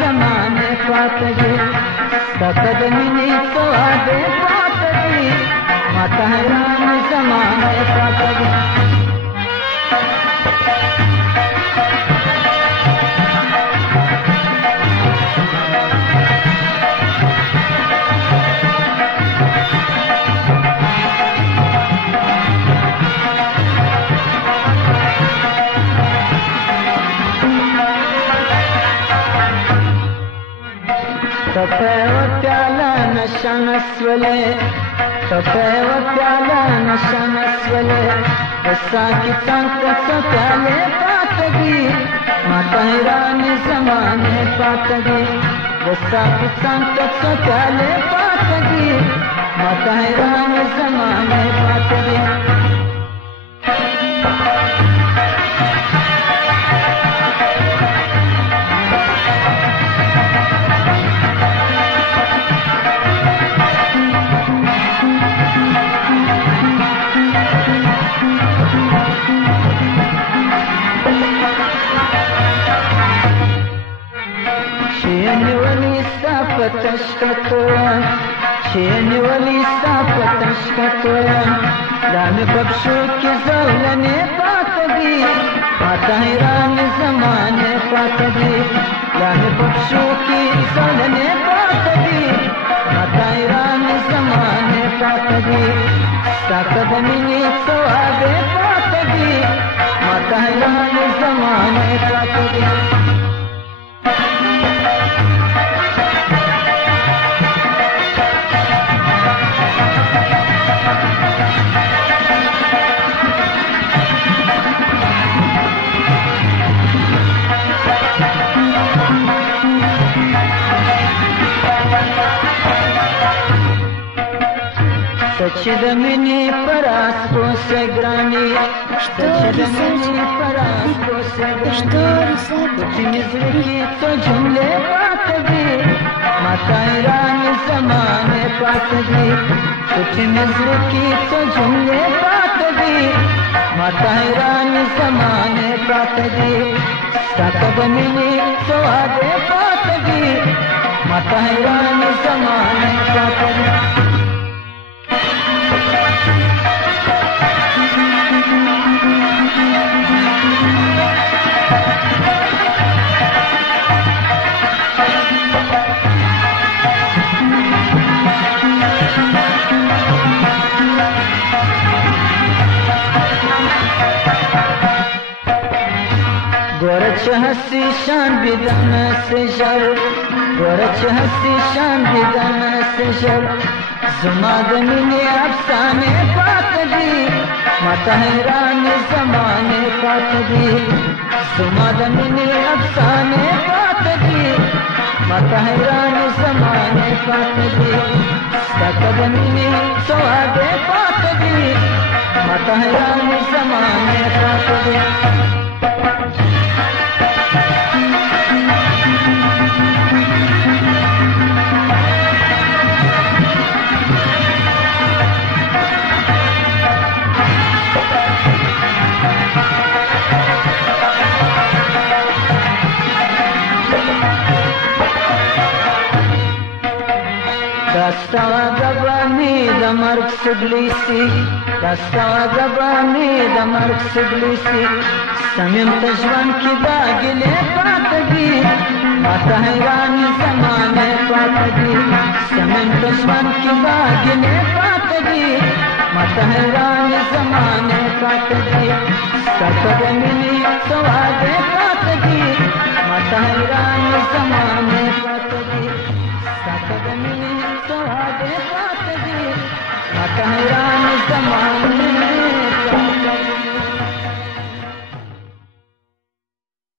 زمانه پاتگی تقدمینی تو آده پاتگی ماتا حیران زمانه پاتگی تپه و پیاله نشان اسوله تپه و پیاله نشان اسوله قصہ کی تنک تو پیالے پاتگی ماتا حیران زمانے پاتگی قصہ کی تنک تو پیالے پاتگی ماتا حیران زمانے پاتگی پتشکتویم چینی ولی سا پتشکتویم دامی بخشو کی زولنی پاتگی ماتا حیران زمانے پاتگی دامی بخشو کی زولنی پاتگی ماتا حیران زمانے پاتگی ستا قدمینی سوابے پاتگی ماتا حیران زمانے پاتگی سچ دمنی پراس کو سے گرانی سچ دمنی پراس کو سے گرانی کچھ نظری تو جملے پاتگی ماتا حیران زمانے پاتگی کچھ نظر کی تو جملے پاتگی ماتا حیران زمانے پاتگی ستا قدمینی تو آدے پاتگی ماتا حیران زمانے پاتگی گورچ ہسی شان بدن سے شر گورچ ہسی شان بدن سے شر زمادنی افسانے پاتگی ماتا حیران زمانے پاتگی زمادنی افسانے پاتگی ماتا حیران زمانے پاتگی ستا قدمینی سوادے پاتگی ماتا حیران زمانے پاتگی دستاوا گبانی د مرگ سبلیسی دستاوا گبانی د مرگ سبلیسی سمیم تجوان کی داگلے پاتگی ماتا حیران زمانے پاتگی سمیم تجوان کی داگلے پاتگی ماتا حیران زمانے پاتگی ستا قدمینی سوادے پاتگی ماتا حیران زمانے پاتگی ستا قدمینی سوادے پاتگی ماتا حیران زمانے